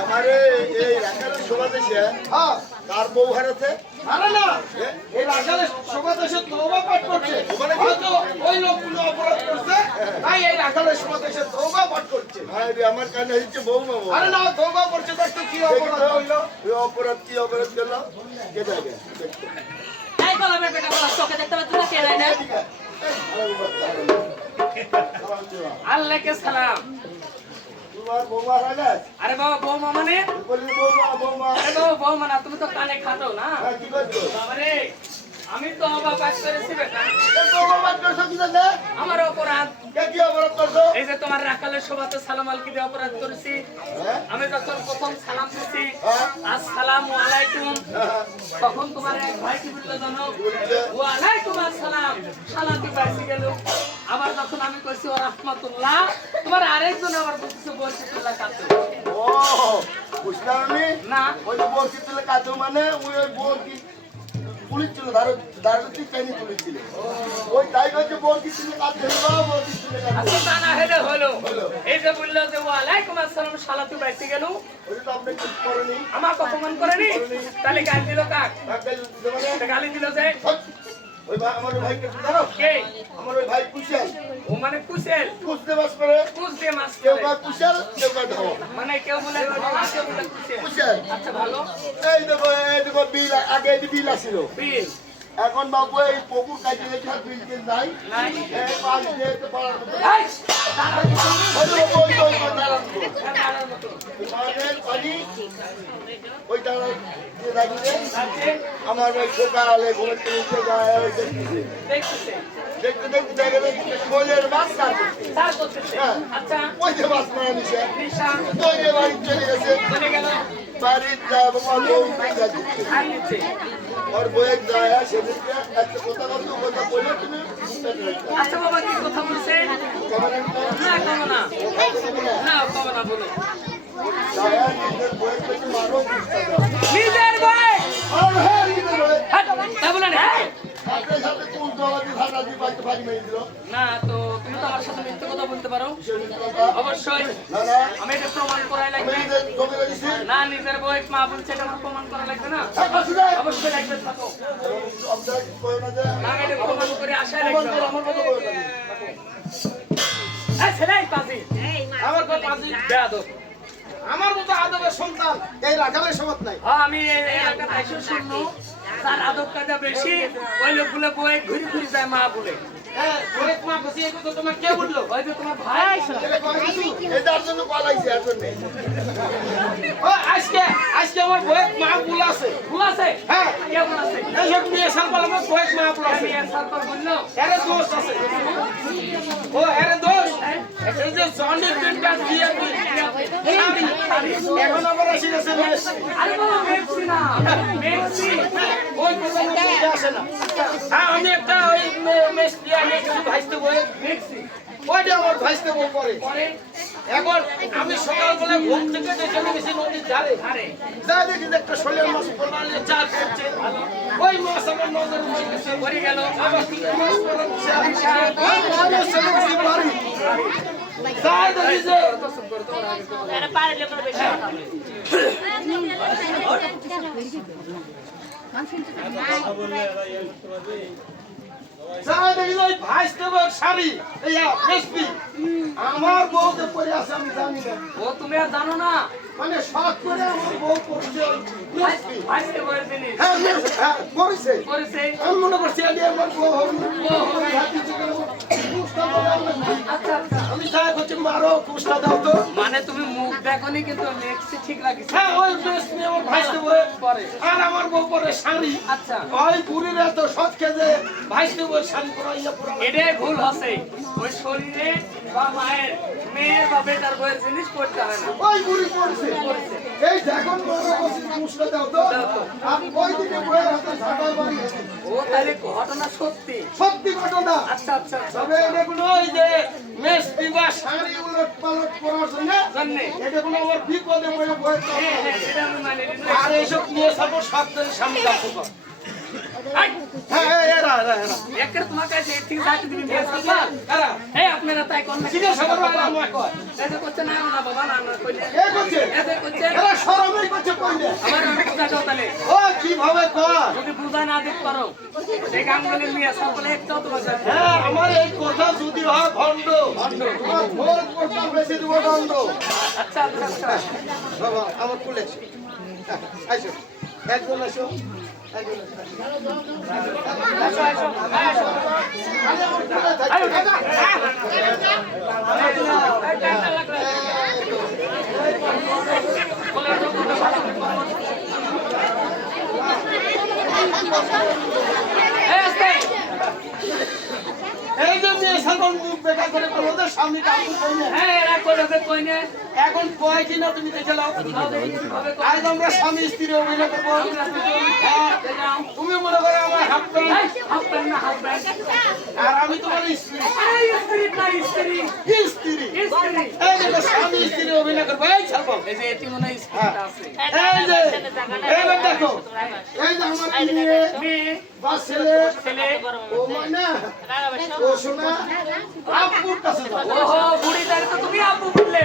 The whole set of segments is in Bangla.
আমারে এই রাখালের শোভা দেশে কার বউ হারাতে আরে না এই রাখালের শোভা দেশে তওবা পাঠ করছে হয়তো ওই লোকগুলো অপরাধ করছে তাই এই রাখালের শোভা দেশে তওবা পাঠ করছে আরে আমার কানে হচ্ছে বউ মামু আরে না তওবা করছে দেখতে কি অপরাধ হইলো ওই অপরাধ কি অপরাধ করলো কে দেখে এই কলমের বেটা বলা চোখে দেখতে পাচ্ছ না কে দেয় না আল্লাহকে সালাম তোমার বৌমা হারালে আরে বাবা বৌমা মানে বললি বৌমা আরে বাবা বৌমা না তুমি তো কানে খাটো না কি করছো বাবা রে আমি তো অবাক করেছি বেটা বৌমা বাদ করছো কি জানে আমার অপরাধ কি অপরাধ করছো এই যে তোমার রাখালের শোভাতে সালাম আলকি দিয়ে অপরাধ করেছি আমি যখন প্রথম সালাম দিছি আসসালামু আলাইকুম তখন তোমার এক ভাই কি বললো জানো ওয়া আলাইকুম আসসালাম সালাতি পাইছি গেল আবার যখন আমি কইছি ওয়া রাহমাতুল্লাহ তোমার আরেকজন আবার বলতেছে বরকতুল্লাহ কাতু ও বুঝলাম আমি না ওই বরকতুল্লাহ কাতু মানে ওই বরকি পুলিশ ছিল দারুতি চাইনি পুলিশ ছিল ওই তাই হচ্ছে বরকতুল্লাহ কাতু হলো বরকতুল্লাহ কাতু আচ্ছা তা না হেলে হলো এই যে বললো যে ওয়া আলাইকুম আসসালাম সালাতি পাইছি গেল ওই তো আপনি কিছু করেনি আমার অপমান করেনি তাহলে গালি দিল কাক গালি দিল যে ওই আমার ভাইকে জানো কে আমার ওই ভাই কুশল ও মানে কুশেল কুশতে বাস করে কুশ দিয়ে মাছ কেউ করে। বা কুশল কেউ বা ঢো মানে কেউ বলে ধলা, কেউ বলে কুশেল। কুশল আচ্ছা ভালো এই দেখো বিল আগে এই বিল আসছিল বিল এখন বাবু এই পুকুর কাটে রেখে বিল টিল নাই নাই এই পাঁচ দিয়ে তো পারার মতো এই দাঁড়াও তো। ওই দাঁড়ার মতো দাঁড়ার মতো। মানের পানি ওই দাঁড়ার দিয়ে দাঁড়িয়ে আছে, আমার ওই খোকা আলে ঘুরে তুলতে যায় ওই দেখতেছে দেখতেছে, দেখতে দেখতে দেখে কোলের মাছ কাটছে তার করতেছে। হ্যাঁ। আচ্ছা, ওই যে মাছ মারা নিছে নিশা, ওই যে বাড়ি চলে গেছে চলে গেল, বাড়ির যাবো বউ যাচ্ছে আর নিচ্ছে। और वो एक जाया সেদিকে একটা কথা বলতো কথা বলে তুমি আচ্ছা বাবা, কি কথা বলছে? না, কমো না। না, কমো না, বলো। जाया নিজের বউয়ের কাছে মারো নিজের ভাই! আর হ্যাঁ নিজের বউ হাট, তা বলেন, হ্যাঁ? সাথে সাথে কোন জবাদি ধারা দি বাইতে পারি মেরে দিল না, তো তুমি তো আমার সাথে মিথ্যে কথা বলতে পারো। অবশ্যই। না না আমি এটা প্রমাণ করাই লাগবে। আমি যে জমি লাগিছি না, নিজের বই মা বলছে এটা আমার প্রমাণ করা লাগবে না। আসলে অবশ্যই লাগবে, থাকো। আমরা কই না যে না, আমি এটা প্রমাণ করে আশায় রাখবো। আমার কথা বলে না এই ছেলে, এই পাজি। আমার কত পাজি বেয়াদব। আমার মতো আদবের সন্তান এই রাখালের সমাজ নাই হ্যাঁ, আমি এই এলাকার আইসো শূন্য, তার আদব কাজা বেশি, ওই লোকগুলো বই ঘুরি ঘুরি যায় মা বলে। হ্যাঁ অনেক মা বসে এই কথা তোমার কে বললো ওই যে তোমার ভাই এটার জন্য পালাইছে এর জন্য ও আজকে আমার বয়েক মা বুল আছে ভুল আছে? হ্যাঁ কে ভুল আছে? এই সব নিয়ে সালপাল আমার বয়েক মা বুল আছে আমি আর সারপর বললো, এরে দোষ আছে ও এরে দোষ এই যে জন্ডিস দিনটা দিয়ে এখন আবার আসি গেছে মেস আরে বাবা, মেপছি না, মেপছি। ওই কথা বলতে আসে না হ্যাঁ আমি একটা ওই মেস দিয়ে আমি কিছু ভাইতে বয়ে মেপছি। ওইটা আমার ভাইতে বই করে পরে এখন আমি সকালবেলা ঘুম থেকে চলে গেছি নদীর ধারে আরে যা দেখি যে একটা শোলের মাছ পড়ালে চার করছে ওই মাছ আমার নজর উঠে গেছে পরে গেল। আবার কি মাছ পড়াচ্ছে আমি চলে গেছি বাড়ি যাই দেখি যে যাই দেখি যে ওই ভাইস্তেবের শাড়ি এই রেসপি আমার বউতে পরে আছে আমি জানি না ও তুমি আর জানো না, মানে শখ করে আমার বউ পড়ছে ওই রেসপি ভাইকে বইয়ের জিনিস হ্যাঁ হ্যাঁ করেছে করেছে। আমি মনে করছি আমি আমার বউ হবে আচ্ছা আচ্ছা, আমি যাই করছি মারো কুষ্টা দাও তো মানে তুমি মুখ দেখোনি কিন্তু মেক্সি ঠিক লাগিছে। হ্যাঁ ওই ড্রেস নিয়ে আমার ভাইস্তে বয়ে পরে আর আমার বউ পরে শাড়ি আচ্ছা, ওই বুড়ির এত সৎ খেয়ে ভাইস্তে বয়ে শাড়ি পরাইয়া পরা এটাই ভুল হচ্ছে। ওই শরীরে বা মায়ের মেয়ের বা বেটার বইয়ের জিনিস পড়তে হয় না। ওই বুড়ি পড়ছে এই দেখুন মারো বসে কুষ্টা দাও তো আর ওই দিকে বয়ে হাতে ঝাঁটার বাড়ি ও তাহলে ঘটনা সত্যি। সত্যি ঘটনা আচ্ছা আচ্ছা আচ্ছা, তবে এগুলো ওই যে মেস বিবা শাড়ি উলট পালট করার জন্য জানলে? এগুলো আমার বিপদে পড়ে বয়ে হ্যাঁ হ্যাঁ, সেটা আমি মানি নিলাম। আর এইসব নিয়ে সব সাবধানে সামনে রাখবো এই, হ্যাঁ এরা একের তোমার কাছে এর থেকে যাইতে দিবি বিয়ে করবা? এরা এই আপনারা তাই কোন জিজ্ঞাসা করবো আমার কয় এই যে করছে না না বাবা, না না কইলে এ করছে এই যে করছে এরা কয় যদি বুঝা না দিতে পারো এই গাঙ্গুলির মেয়ে সকলে একটাও তোমার সাথে হ্যাঁ আমার এই কথা যদি হয় ভণ্ড তোমার ভোর প্রস্তাব বেশি দিব দণ্ড। আচ্ছা আচ্ছা আচ্ছা বাবা আমার কুলে এসো আসো একজন আসো একজন আসো আসো আসো আমি আমার কুলে থাকি এই যে মেয়ে সালমান মুখ বেকার করে বলতে সামনে কাপড় পরে হ্যাঁ এরা কইছে কইনে এখন কয় কিনা তুমি দেখে নাও আজ আমরা স্বামী স্ত্রী অভিনয় করবো হ্যাঁ, তুমি মনে করো আমার হাত হাসবেন না হাসবেন আর আমি তোমার স্ত্রী স্ত্রী না স্ত্রী স্ত্রী স্ত্রী এই যে স্বামী স্ত্রী অভিনয় করবো এই ছাড়বো এই যে এটি মনে হয় স্ত্রীটা আছে এই যে এইবার দেখো এই যে আমার মেয়ে মেয়ে বা ছেলে ছেলে ও ময়না ও সোনা আপুর কাছে যাও ওহো বুড়ি তার তো তুমি আব্বু বললে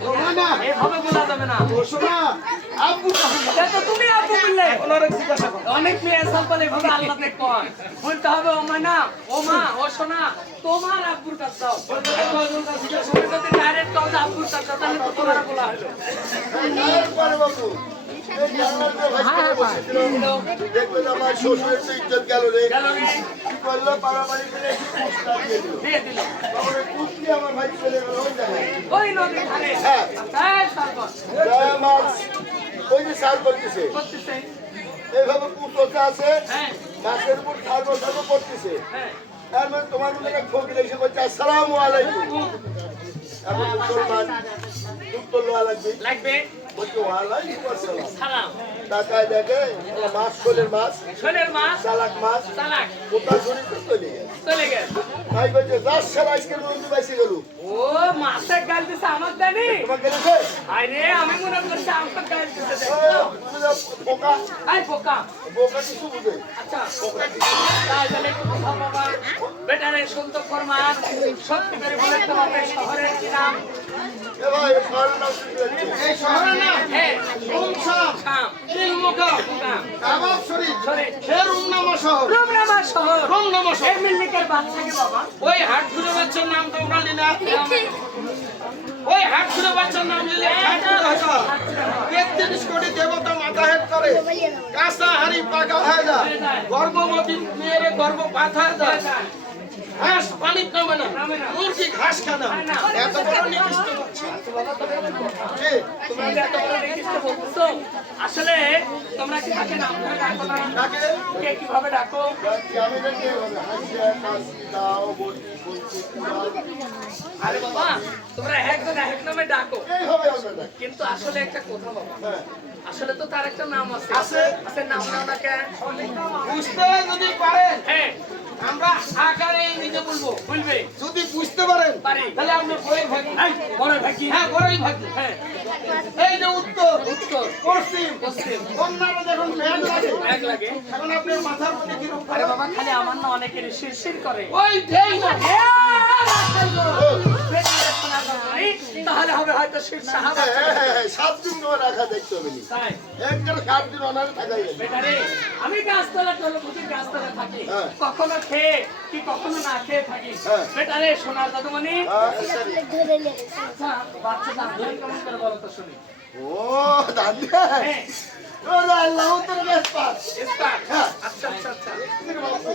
ও ময়না এভাবে বলা যাবে না ও সোনা আপুর কাছে যাও এটা তো তুমি আব্বু বললে ওনারে জিজ্ঞাসা করো অনেক মেয়ে সাম্পাল এভাবে আল্লাহ দেখো বলতে হবে ও মানা ও মা ও সোনা তোমার আব্বুর কাছে যাও তুমি যদি ডাইরেক্ট কাউ আব্বুর কাছে যাও তাহলে তো তোমার বলা হলো তারপরে বাবু এই জানালার যে ভাই করে বসেছিল, দেখবেন আমার শ্বশুরের তো ইজ্জত গেল রে। গেল রে কি করলো? পাড়াপাড়ি করে একটু কুস্তা দিয়ে দিল। দিয়ে দিল তখন ওই কুস্তি আমার ভাই চলে গেল ওই জায়গায়। ওই নদীর ধারে হ্যাঁ। হ্যাঁ সর্বত যা মাছ ওই যে সার করতেছে, করতেছে এইভাবে কুচোচা আছে, হ্যাঁ মাছের উপর সার্ব সার্ব করতেছে। হ্যাঁ তার মানে তোমার মধ্যে একটা ফকির এসে বলছে আসসালামু আলাইকুম। এখন মুসলমান উত্তর লোয়া লাগবে, লাগবে বলছে ওয়ালাইকুম আসসালাম। সালাম টাকায় দেখে মাছ, শোলের মাছ, শোলের মাছ চালাক মাছ, চালাক ওটা শরীরে চলে গেছে। চলে গেছে ভাই বলছে যার সারা আজকের মধ্যে বাইসে গেল, ও মাছে গাল দিছে আমার জানি তোমার গেলেছে আরে আমি মনে করছি আমার গাল দিছে বোকা, আই বোকা বোকা কিছু বুঝে, আচ্ছা বোকা কিছু তাই তাহলে একটু কথা বাবা বেটারে সুন্দর ফরমান সত্যি করে বলে তো হবে শহরের কি নাম এ ভাই শহরের নাম শুনতে পাচ্ছি। এই শহরের নাম হ্যাঁ রুমসাম শাম তিলমুকা শাম কাবাব শরীফ সরে এর রুমনামা শহর রুমনামা শহর রুমনামা শহর এই মিল্লিকের বাচ্চাকে বাবা ওই হাট ঘুরে বাচ্চার নাম তোমরা নিনা ওই হাট ঘুরে বাচ্চার নাম নিলে হাট ঘুরে হয়তো 33 কোটি দেবতা মাথা হেট করে কাঁচা হাড়ি পাকা হয়ে যায় গর্ভবতী মেয়ের গর্ভপাত হয়ে যায় ঘাস পানি নামে না মুরগি ঘাস খানা এত বড় নিকৃষ্ট বাচ্চা কে তোমরা যে এত বড় রেজিস্টার বলছো আসলে তোমরা কি তাকে নাম ধরে ডাকো না ডাকে কে কিভাবে ডাকো আমি দেখি এভাবে হাসিয়া, কাশি, দাও, বটি, বলছি, কুড়াল, আরে বাবা তোমরা একজন এক নামে ডাকো এইভাবে আমরা ডাকি। কিন্তু আসলে একটা কথা বাবা হ্যাঁ, আসলে তো তার একটা নাম আছে আছে। আছে নাম নাও না কেন বুঝতে যদি পারেন হ্যাঁ আমরা আকারে নিজে বলবো বলবে যদি বুঝতে পারেন পারি। তাহলে আমরা বইয়ের ভাগি এই বড় ভাই কি হ্যাঁ বড়ই ভাগি হ্যাঁ এই যে উত্তর উত্তর পশ্চিম পশ্চিম কন্যারা যখন মেঘ লাগে এক লাগে এখন আপনার মাথার মধ্যে কি রূপ আরে করে? বাবা খালি আমার না অনেকের শিরশির করে ওই ঢেই না তাহলে হবে হয়তো শির সাহাবা হ্যাঁ, হ্যাঁ, হ্যাঁ, 7 দিন তোমার রাখা দেখতে হবে নি। তাই একটার 7 দিন অনারে থাকাই যাবে। বেটারে আমি গাছতলা জলপতি গাছতলা থাকি হ্যাঁ। কখনো খেয়ে কি কখনো না খেয়ে থাকি হ্যাঁ। বেটারে সোনার দাদুমণি হ্যাঁ, সরি। আচ্ছা বাচ্চা দাম ধরে কেমন করে বলো তো শুনি ও, দাদিয়া। হ্যাঁ ওরে আল্লাহ, ও তোর বেশ পাস। স্টার্ট হ্যাঁ। আচ্ছা আচ্ছা আচ্ছা কিন্তু বাপু,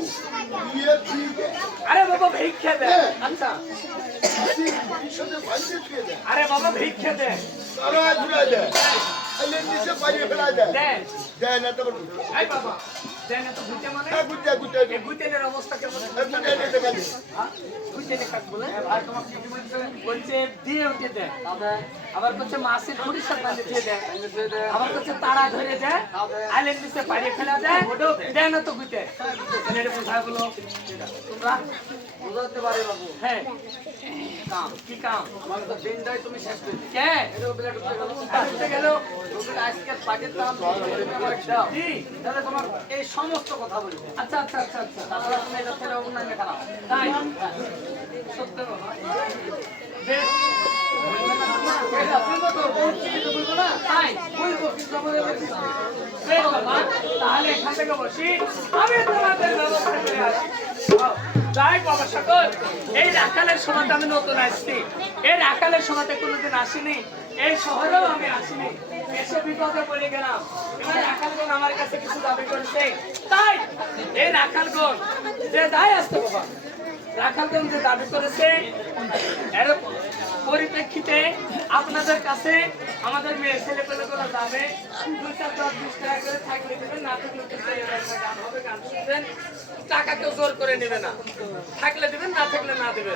বিয়ে ঠিক আছে। আরে বাবা ভিক্ষে দে হ্যাঁ। আচ্ছা আসি, বিশ্বতে ভাইকে ছুঁয়ে দেয়। আরে বাবা ভিক্ষে দে তারা ঘুরায় দেয়। এলে নিচে পাইয়ে ফেলায় দেয়। দে দেয় না তখন। এই বাবা দে না তো ভুতে মানে হ্যাঁ, গুটে, গুটে, এই ভুতের অবস্থা কেমন গুটে নিতে পারি। ভুতের কাজ বলে আর তোমাকে কি বলছে বলছে দিয়ে উঠে দে আবার বলছে মাছের পরিষ্কার পানি দিয়ে দে আবার বলছে তাড়া ধরে দে আইলেন দিতে পাড়িয়ে ফেলা দে দে না তো ভুতে এটা কোথায় বলো তোমরা বুঝাতে পারি বাবু হ্যাঁ কাম কি কাম আমার তো দিনটাই তুমি শেষ করে দিলে কে এটা বেলা ঢুকতে গেল ঢুকতে গেল তুমি আজকে পাকের দাম দাও জি তাহলে তোমার এই সমস্ত কথা বলবে আচ্ছা আচ্ছা আচ্ছা আচ্ছা তারপরে তুমি এটা ছেড়ে অন্যান্য খারাপ তাই সত্য বাবা বেশ এটা বলবো তো বলবো না তাই বলবো কিন্তু আমার বেশ বাবা, তাহলে এখান থেকে বসি, আমি তোমাদের ব্যবস্থা করে আসি। যাই বাবা সকল, এই রাখালের সময়তে আমি নতুন আসছি, এই রাখালের সময়তে কোনোদিন আসিনি, এই শহরেও আমি আসিনি, এসে বিপদে পড়ে গেলাম। এবার রাখালগণ আমার কাছে কিছু দাবি করেছে, তাই এই রাখালগণ যে দায় আসতে বাবা, রাখালগণ যে দাবি করেছে এর পরিপ্রেক্ষিতে আপনাদের কাছে আমাদের মেয়ে ছেলে পেলে করে যাবে, 2-4-10 টাকা করে থাকলে দেবেন, না থাকলে গান হবে, গান শুনবেন, টাকা কেউ জোর করে নেবে না, থাকলে দিবেন, না থাকলে না দিবেন।